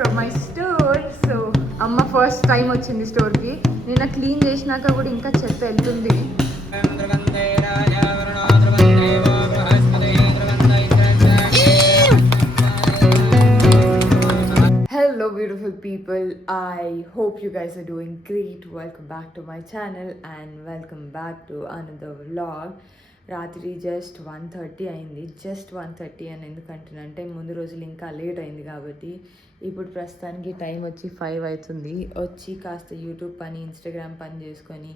From my store. So అమ్మ first time వచ్చింది స్టోర్కి. నిన్న క్లీన్ చేసినాక కూడా ఇంకా చెత్త వెళ్తుంది. Hello beautiful people, I hope you guys are doing great. Welcome back to my channel and welcome back to another vlog. రాత్రి జస్ట్ 1:30 అయింది. జస్ట్ 1:30 అని ఎందుకంటున్నానంటే ముందు రోజులు ఇంకా లేట్ అయింది కాబట్టి. ఇప్పుడు ప్రస్తుతానికి టైం వచ్చి 5 అవుతుంది. వచ్చి కాస్త యూట్యూబ్ పని, ఇన్స్టాగ్రామ్ పని చేసుకొని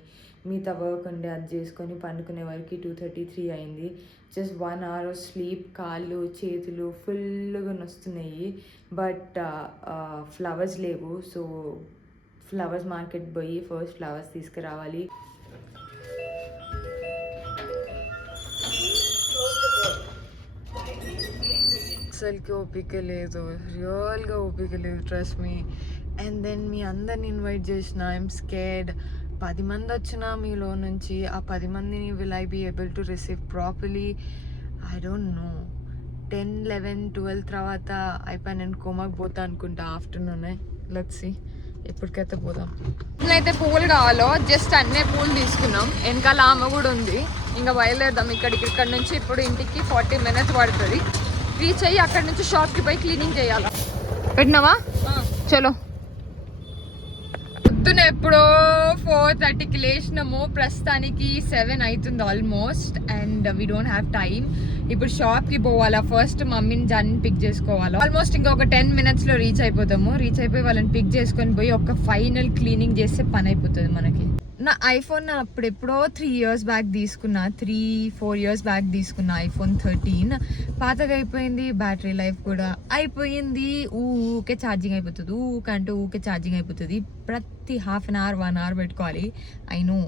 మిగతా వర్క్ ఉండే అది చేసుకొని పండుకునే వరకు 2:33 అయింది. Just 1 hour sleep. కాళ్ళు చేతులు ఫుల్గా నొస్తున్నాయి. బట్ ఫ్లవర్స్ లేవు. సో ఫ్లవర్స్ మార్కెట్ పోయి ఫస్ట్ ఫ్లవర్స్ తీసుకురావాలి. అసలుకి ఓపిక లేదు, రియల్గా ఓపిక లేదు, ట్రస్ట్ మీ. అండ్ దెన్ మీ అందరిని ఇన్వైట్ చేసిన. I'm scared. 10 మంది వచ్చినా మీలో నుంచి ఆ 10 మందిని will I be able to receive properly? I don't know. 10, 11, 12 తర్వాత అయిపోయి నేను కోమాకి పోతా అనుకుంటా ఆఫ్టర్నూనే. లెట్స్ సీ ఎప్పటికైతే పోదాం. అయితే పూలు కావాలో జస్ట్ అన్నే పూలు తీసుకున్నాం. వెనకాల ఆమె కూడా ఉంది. ఇంకా బయలుదేరదాం ఇక్కడ నుంచి. ఇప్పుడు ఇంటికి 40 minutes పడుతుంది. రీచ్ అయ్యి అక్కడ నుంచి షాప్కి పోయి క్లీనింగ్ చేయాలి. పెట్టినావా? చలో. పొద్దున ఎప్పుడో 4:30కి లేచినాము. ప్రస్తుతానికి 7 అవుతుంది almost. And we don't have time. ఇప్పుడు షాప్కి పోవాలా. ఫస్ట్ మమ్మీని జాన్ని పిక్ చేసుకోవాలి. ఆల్మోస్ట్ ఇంకొక 10 minutesలో రీచ్ అయిపోతాము. రీచ్ అయిపోయి వాళ్ళని పిక్ చేసుకొని పోయి ఒక ఫైనల్ క్లీనింగ్ చేస్తే పని అయిపోతుంది మనకి. నా ఐఫోన్ అప్పుడు ఎప్పుడో 3 years బ్యాక్ తీసుకున్నా. 3-4 years బ్యాక్ తీసుకున్నా iPhone 13. పాతగా అయిపోయింది. బ్యాటరీ లైఫ్ కూడా అయిపోయింది. ఊకే ఛార్జింగ్ అయిపోతుంది. ఊకే ఛార్జింగ్ అయిపోతుంది. ప్రతి ½ an hour 1 hour పెట్టుకోవాలి. ఐ నో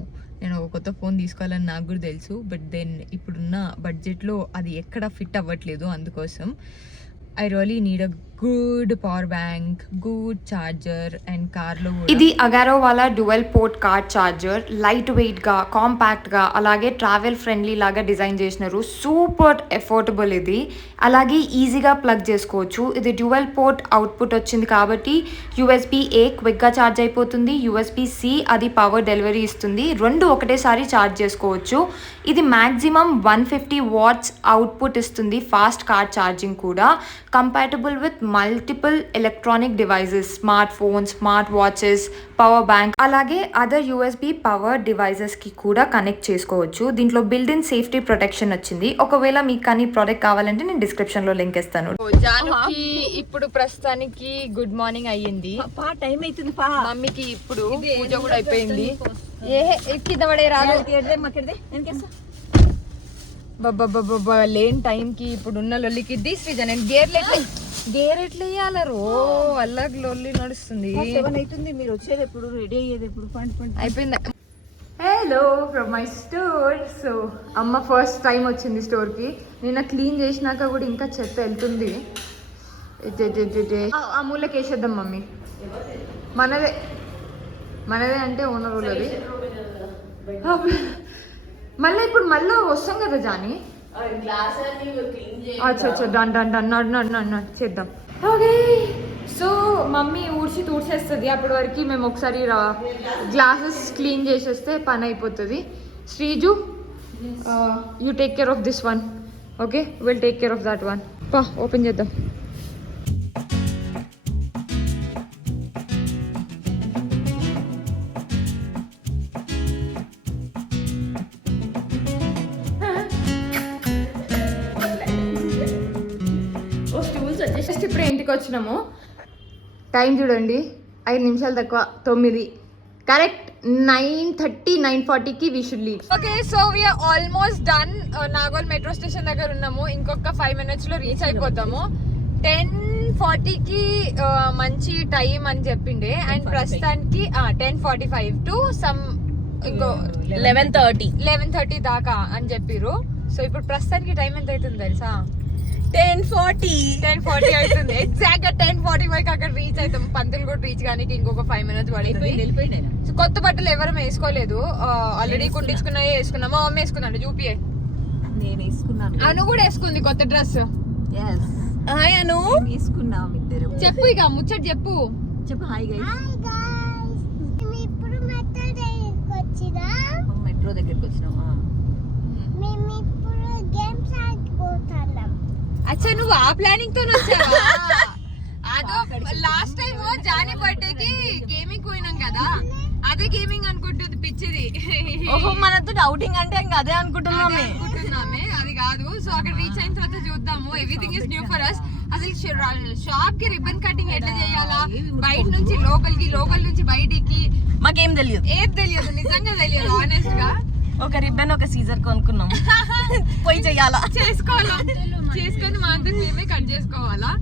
నేను ఒక కొత్త ఫోన్ తీసుకోవాలని నాకు కూడా తెలుసు. బట్ దెన్ ఇప్పుడున్న బడ్జెట్లో అది ఎక్కడ ఫిట్ అవ్వట్లేదు. అందుకోసం I really need a good power bank, good charger and కార్లో ఇది అగారో వాళ్ళ dual port car charger. Light వెయిట్గా, కాంపాక్ట్గా, అలాగే ట్రావెల్ ఫ్రెండ్లీ లాగా డిజైన్ చేసినారు. సూపర్ ఎఫోర్డబుల్ ఇది. అలాగే ఈజీగా ప్లగ్ చేసుకోవచ్చు. ఇది డ్యూయల్ పోర్ట్ అవుట్పుట్ వచ్చింది కాబట్టి USB-A క్విక్గా ఛార్జ్ అయిపోతుంది. USB-C అది పవర్ డెలివరీ ఇస్తుంది. రెండు ఒకటేసారి ఛార్జ్ చేసుకోవచ్చు. ఇది మ్యాక్సిమం 150 watts అవుట్పుట్ ఇస్తుంది. ఫాస్ట్ కార్ ఛార్జింగ్ కూడా. Compatible with multiple electronic devices, smart phones, smart watches, power bank, అలాగే అదర్ USB పవర్ డివైజెస్కి కూడా కనెక్ట్ చేసుకోవచ్చు. దీంట్లో బిల్డ్ ఇన్ సేఫ్టీ ప్రొటెక్షన్ వచ్చింది. ఒకవేళ మీకు కానీ ప్రోడక్ట్ కావాలంటే నేను డిస్క్రిప్షన్లో లింక్ ఇస్తాను. జానుకి ఇప్పుడు ప్రస్తుతానికి గుడ్ మార్నింగ్ అయ్యింది. టైం అవుతుంది. మమ్మీకి ఇప్పుడు పూజ కూడా అయిపోయింది. కింద పడే రాదు. లేని టైంకి ఇప్పుడు ఉన్న లొల్లికి శ్రీజ నేను గేర్ ఎట్లా వేయాల రో అల్లకి లొల్లి నడుస్తుంది. అవుతుంది. మీరు వచ్చేది ఎప్పుడు, రెడీ అయ్యేది ఎప్పుడు? అయిపోయింది. Hello from my store. So అమ్మ ఫస్ట్ టైం వచ్చింది స్టోర్కి. నిన్న క్లీన్ చేసినాక కూడా ఇంకా చెత్త వెళ్తుంది. ఆ మూలకి వేసేద్దాం మమ్మీ. మనదే అంటే ఓనర్ వాళ్ళది. మళ్ళీ ఇప్పుడు మళ్ళీ వస్తాం కదా జాని. డన్ చేద్దాం. ఓకే. సో మమ్మీ ఊడ్చేస్తుంది. అప్పటి వరకు మేము ఒకసారి గ్లాసెస్ క్లీన్ చేసేస్తే పని అయిపోతుంది. Sreeju you take care of this one. Okay, will take care of that one. Open చేద్దాం. ఇప్పుడు ఇంటికి వచ్చినాము. టైం చూడండి, 5 నిమిషాలు తక్కువ 9 కరెక్ట్. 9:30, 9:40కి we should leave. Okay, so we're almost done. Nagole metro station దగ్గర ఉన్నాము. ఇంకొక 5 minutesలో రీచ్ అయిపోతాము. 10:40కి మంచి టైం అని చెప్పిండే. అండ్ ప్రస్తుతానికి 10:45 టు సమ్ ఇంకో 11:30 దాకా అని చెప్పిర్రు. సో ఇప్పుడు ప్రస్తుతానికి టైం ఎంత అవుతుంది తెలుసా? 10:40 అవుతుంది. ఎగ్జాక్ట్ గా 10:45 అక్కడ రీచ్ అవుతాం. పంతులు కూడా రీచ్ కానీ ఇంకొక 5 minutes పడుతుంది. సో కొత్త బట్టలు ఎవరు వేసుకోలేదు. ఆల్రెడీ కుట్టించుకున్నాయే వేసుకున్నాం. మా మమ్మీ వేసుకున్నాను. చూపియే. నేను వేసుకున్నాను. అను కూడా వేసుకుంది కొత్త డ్రెస్. అను వేసుకున్నాం ఇద్దరు. చెప్పు ఇక ముచ్చట చెప్పు. చెప్పు హాయ్ గైస్. ఇప్పుడు మెట్రో దగ్గరికి వచ్చినావా? మేము ఇప్పుడు గేమ్స్ ఆడుకుంటున్నాం. అచ్చా నువ్వు ఆ ప్లానింగ్ తో వచ్చావా? అదో లాస్ట్ టైం జానీ బర్త్డే కి గేమింగ్ పోయినాం కదా, అదే గేమింగ్ అనుకుంటుంది పిచ్చిది. ఓహో మనతో అవుటింగ్ అంటే ఇంకా అదే అనుకుంటున్నామే. అది కాదు. సో అక్కడ రీచ్ అయిన తర్వాత చూద్దాము. Everything is new for us. అసలు షాప్ కి రిబ్బన్ కటింగ్ ఎట్లా చేయాలా, బయట నుంచి లోపలికి, లోపల నుంచి బయటికి మాకేం తెలియదు. ఏం తెలియదు, నిజంగా తెలియదు. ఆనెస్ట్ గా ఒక రిబ్బన్ ఒక సీజర్ కొనుక్కున్నాం, పోయి చెయ్యాలా, చేసుకొని మా అంతా మేమే కట్ చేసుకోవాలా.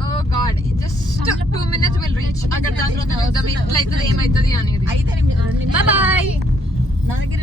Oh god, just 2 minutes will reach. అక్కడ దాని తర్వాత చూద్దాం ఎట్లయితుంది ఏమైతుంది అనేది. Bye bye. నా దగ్గర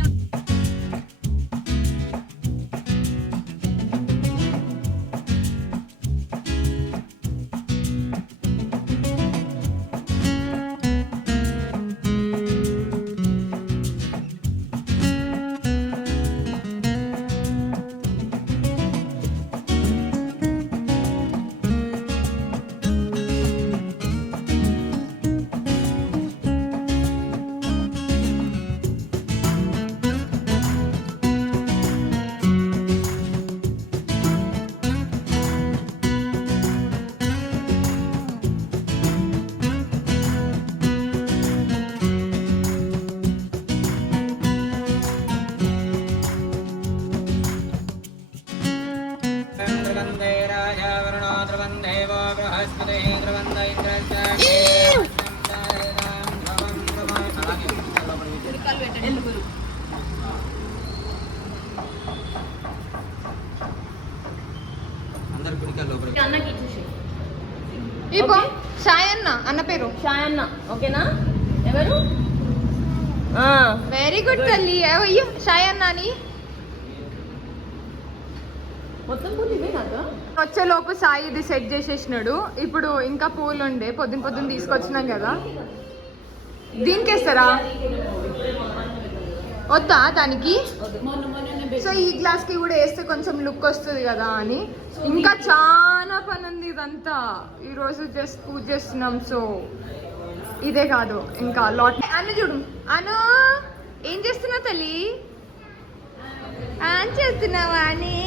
షాయన్న అన్న పేరు షాయన్న. ఓకేనా? ఎవరు? వెరీ గుడ్ తల్లి. అయ్యో షాయన్న అని మొత్తం పూలు ఇవే కదా. వచ్చేలోపు సాయి ఇది సెట్ చేసేసినాడు. ఇప్పుడు ఇంకా పూలు ఉండే పొద్దున తీసుకొచ్చినాం కదా, దీనికేస్తారా? వద్దా దానికి? సో ఈ గ్లాస్ కి కూడా వేస్తే కొంచెం లుక్ వస్తుంది కదా అని. ఇంకా చాలా పని ఉంది ఇదంతా. ఈరోజు జస్ట్ పూజ చేస్తున్నాం. సో ఇదే కాదు ఇంకా లాట్. అను చూడు, అను ఏం చేస్తున్నావు తల్లి? అని చేస్తున్నావా అని?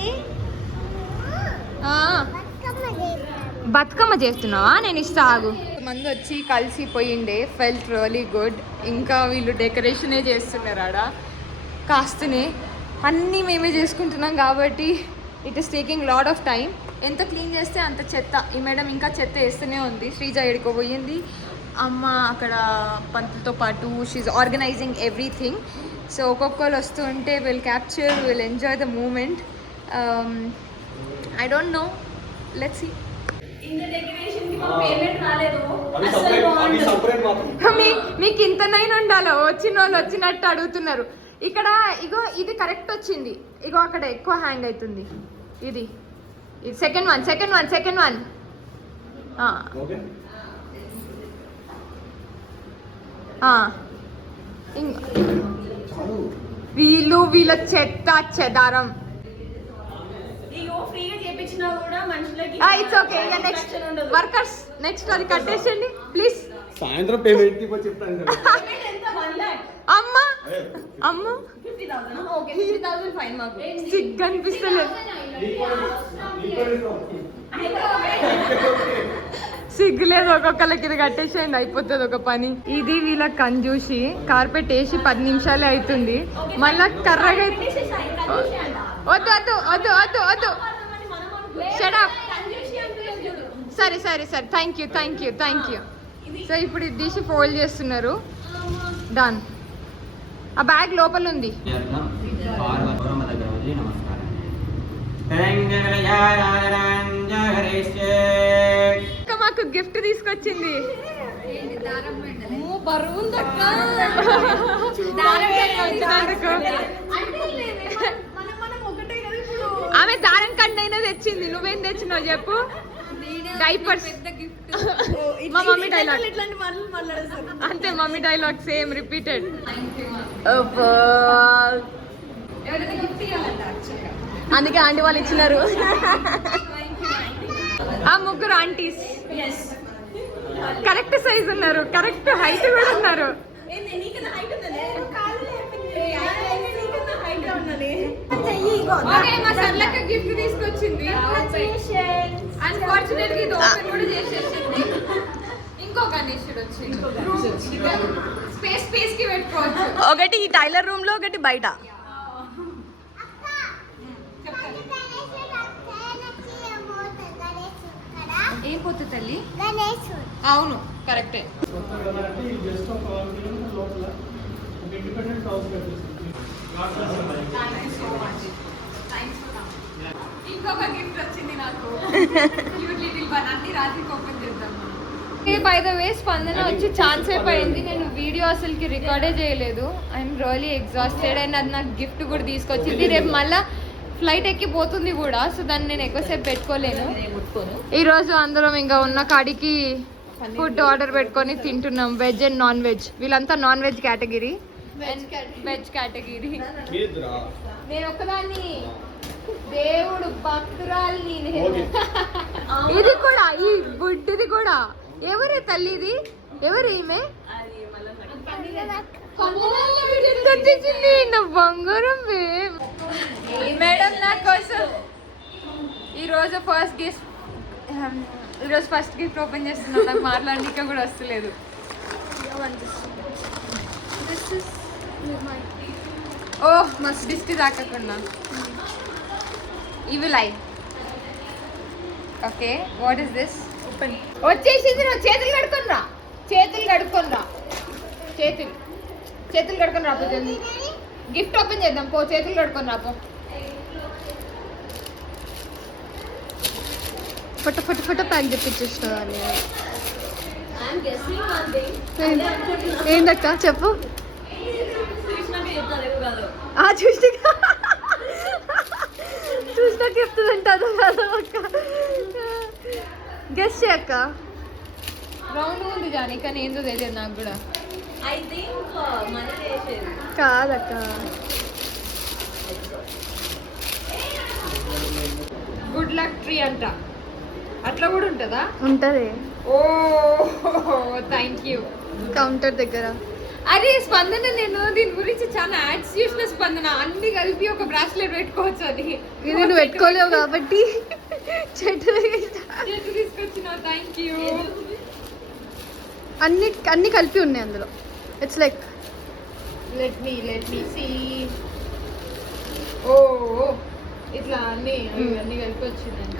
బతుకమ్మ చేస్తున్నావా? నేను ఇస్తా ఆగు. మంది వచ్చి కలిసిపోయిండే, ఫెల్ట్ రియలీ గుడ్. ఇంకా వీళ్ళు డెకరేషనే చేస్తున్నారు ఆడ కాస్తనే. అన్నీ మేమే చేసుకుంటున్నాం కాబట్టి it is taking lot of time. ఎంత క్లీన్ చేస్తే అంత చెత్త. ఈ మేడం ఇంకా చెత్త వేస్తూనే ఉంది. శ్రీజ ఎడుకోబోయింది, అమ్మ అక్కడ పంతులతో పాటు షీఈ్ ఆర్గనైజింగ్ ఎవ్రీథింగ్. సో ఒక్కొక్కరు వస్తూ ఉంటే will capture, will enjoy the moment. I don't know. Let's see. మీకు ఇంతనైనా ఉండాలో, వచ్చిన వాళ్ళు వచ్చినట్టు అడుగుతున్నారు. ఇక్కడ ఇగో ఇది కరెక్ట్ వచ్చింది. ఇగో అక్కడ ఎక్కువ హ్యాంగ్ అవుతుంది. ఇది సెకండ్ వన్. వీళ్ళ చెదారం. It's okay. Next workers next అది కట్టేసండి ప్లీజ్. సాయంత్రం పేమెంట్ చెప్తాను. అమ్మ సిగ్గు అనిపిస్తలేదు. సిగ్గులేదు. ఒక్కొక్కరికి ఇది కట్టేసేయండి, అయిపోతుంది ఒక పని. ఇది వీళ్ళ కంజూసి. కార్పెట్ వేసి 10 నిమిషాలే అవుతుంది. మళ్ళా కర్రగా వద్దు. Shut up. సరే థ్యాంక్ యూ. సో ఇప్పుడు ఇది తీసి ఫోల్డ్ చేస్తున్నారు. డన్. ఆ బ్యాగ్ లోపల ఉంది. మాకు గిఫ్ట్ తీసుకొచ్చింది. ఆమె దారం కండైనా తెచ్చింది. నువ్వేం తెచ్చినావు చెప్పు? డైపర్స్. మా మమ్మీ డైలాగ్ అంతే. Mummy dialogue same repeated. అందుకే ఆంటీ వాళ్ళు ఇచ్చినారు. ఆ ముగ్గురు ఆంటీస్. కరెక్ట్ సైజ్ ఉన్నారు, కరెక్ట్ హైట్ కూడా ఉన్నారు. ఓకే, మా సర్లక్క గిఫ్ట్ తీసుకొచ్చింది. అన్ఫార్చునేట్లీ ఇది ఓపెన్ కూడా చేసేసింది. ఇంకొక నిషుడు వచ్చింది. స్పేస్ కి పెట్టుకోవచ్చు. ఒకటి ఈ టైలర్ రూమ్ లో, ఒకటి బయట. ఏం పోతుంది తల్లి? గణేశుడు. అవును, కరెక్టే. ఇంకొక గిఫ్ట్ వచ్చింది నాకు. Cute little bun. అన్ని రాత్రికి ఓపెన్ చేద్దాం. బై ద వే, స్పందన వచ్చి ఛాన్స్ అయిపోయింది. నేను వీడియో అసలుకి రికార్డే చేయలేదు. I'm really exhausted. అండ్ అది నాకు గిఫ్ట్ కూడా తీసుకొచ్చింది. రేపు మళ్ళీ ఫ్లైట్ ఎక్కిపోతుంది కూడా, సో దాన్ని నేను ఎక్కువసేపు పెట్టుకోలేను. ఈరోజు అందరం ఇంకా ఉన్న కాడికి ఫుడ్ ఆర్డర్ పెట్టుకొని తింటున్నాం. Veg and non veg. వీళ్ళంతా non veg category, veg category. నేను ఒక్కదాన్ని దేవుడు భక్తురాల్ని. ఇది కూడా, ఈ బుడ్డిది కూడా. ఎవరే తల్లి ఇది? ఎవరు ఈమె? నా బంగారం మేడం. నా కోసం ఈరోజు ఫస్ట్ గిఫ్ట్ ఓపెన్ చేస్తున్నాను. నాకు మాట్లాడడానికి కూడా వస్తలేదు. ఓ మస్తు దిష్టి తాకకుండా. ఇవి live. Okay, what is this? Open. వచ్చేసింది. నా చేతులు కడుక్కొని రా. చేతులు కడుక్కొని రా. చేతులు కడుక్కొని రాపో. గిఫ్ట్ ఓపెన్ చేద్దాం పో. చేతులు కడుక్కొని రాపో. ఫోటో ప్యాక్ తెప్పించేసుకోవాలి. ఏందక్క చెప్పు. చూసినాక చెప్తుందంట. అక్క గెస్ చేయక్క. రౌండ్ ఉంది జానీ, కానీ ఏందో తెలియదు నాకు కూడా. కాదక్క. గుడ్ లక్ ట్రీ అంట. అట్లా కూడా ఉంటుందా? ఉంటది. ఓ థ్యాంక్ యూ. కౌంటర్ దగ్గర. అరే స్పందన, నేను దీని గురించి చాలా యాడ్స్ చూసిన. స్పందన అన్ని కలిపి ఒక బ్రాస్లెట్ పెట్టుకోవచ్చు అని. ఇది నువ్వు పెట్టుకోలేవు కాబట్టి చెట్టు తీసుకొచ్చిన. Thank you. అన్ని కలిపి ఉన్నాయి అందులో. It's like let me see. ఓ ఇట్లా అన్ని కలిపి వచ్చిందండి.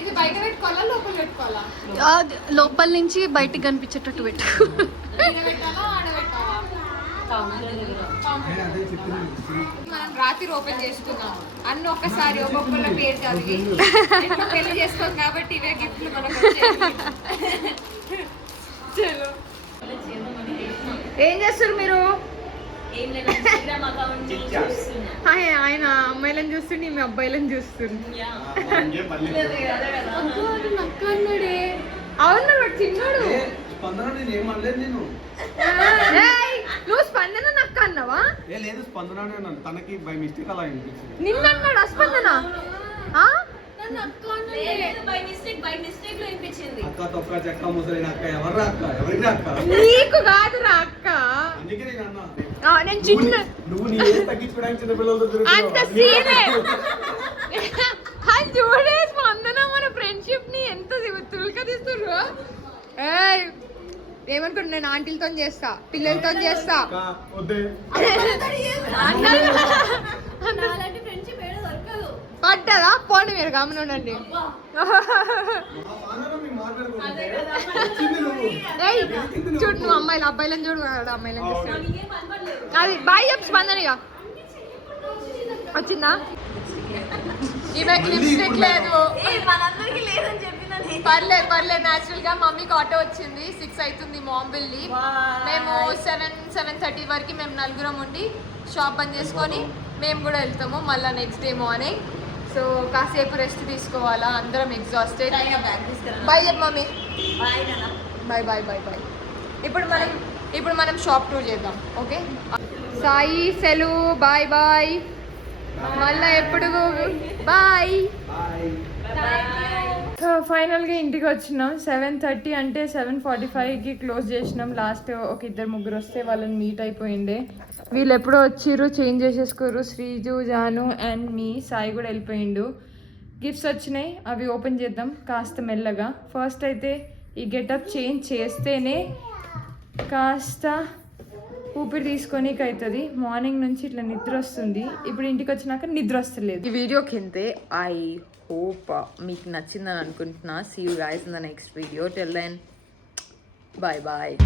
ఇది బయట పెట్టుకోవాలా, లోపల పెట్టుకోవాలా? లోపల నుంచి బయటకు కనిపించేటట్టు పెట్టు. మనం రాత్రి ఓపెన్ చేసుకుందాం. అన్ని ఒక్కసారి ఒక్కొక్కళ్ళ పేరు చదివి పెళ్లి చేసుకోం కాబట్టి ఇవే గిఫ్ట్లు మనకు. చలో, ఏం చేస్తారు మీరు? ఆయన అమ్మాయిలను చూస్తుండే, మీ అబ్బాయిలను చూస్తుండే. అన్నాడే. అవును, చిన్నాడు. నువ్వు స్పందన నక్క అన్నావా? లేదు, స్పందన తనకి బై మిస్టేక్ అలా అనిపించింది. నిన్నన్నాడు స్పందన. అక్క తొక్క చెక్క ముసలిన అక్క ఎవర్రా అక్క? ఎవరికి అక్క? నీకు కాదురా అక్క. అందుకే నేను అన్నా, నేను చిన్న నువ్వు నీ ఏజ్ తగ్గించుకోవడానికి చిన్న పిల్లలతో అంత సీనే. అది చూడే స్పందన మన ఫ్రెండ్షిప్ ని ఎంత తుల్క తీస్తుర్రు. ఏమనుకుంటు, నేను ఆంటీలతో చేస్తా, పిల్లలతో చేస్తా. పడ్డదా? పోండి మీరు గమని ఉండండి. చూడు, నువ్వు అమ్మాయిలు అబ్బాయిలను చూడు, అమ్మాయిలను చూస్తాడు. అది బాయ్ చెప్పు స్పందన. ఇక వచ్చిందా? ఈమెకి లిప్స్టిక్ లేదు. పర్లేదు న్యాచురల్ గా. మమ్మీకి ఆటో వచ్చింది. 6 అవుతుంది. Mom will leave. మేము 7:30 వరకు మేము నలుగురం ఉండి షాప్ బంద్ చేసుకొని మేము కూడా వెళ్తాము మళ్ళీ నెక్స్ట్ డే మార్నింగ్. సో కాసేపు రెస్ట్ తీసుకోవాలా, అందరం ఎగ్జాస్టెడ్. బాయ్ చెప్పు mummy. Bye bye bye bye. ఇప్పుడు మనం షాప్ టూర్ చేద్దాం. ఓకే సాయి, సెలవు, బాయ్ బాయ్. మళ్ళీ ఎప్పుడు బాయ్. బాయ్. బాయ్. సో ఫైనల్గా ఇంటికి వచ్చినాం. 7:30 అంటే 7:45కి క్లోజ్ చేసినాం. లాస్ట్ ఒక ఇద్దరు ముగ్గురు వస్తే వాళ్ళని మీట్ అయిపోయిండే. వీళ్ళు ఎప్పుడో వచ్చిర్రు, చేంజ్ చేసేసుకోరు. శ్రీజు, జాను అండ్ మీ. సాయి కూడా వెళ్ళిపోయిండు. గిఫ్ట్స్ వచ్చినాయి, అవి ఓపెన్ చేద్దాం కాస్త మెల్లగా. ఫస్ట్ అయితే ఈ గెటప్ చేంజ్ చేస్తేనే కాస్త ఊపిరి తీసుకొనికి అవుతుంది. మార్నింగ్ నుంచి ఇట్లా నిద్ర వస్తుంది. ఇప్పుడు ఇంటికి వచ్చినాక నిద్ర వస్తలేదు. ఈ వీడియో కింద ఐ హోప్ మీకు నచ్చిందని అనుకుంటున్నా. See you guys in the next video. Till then bye bye.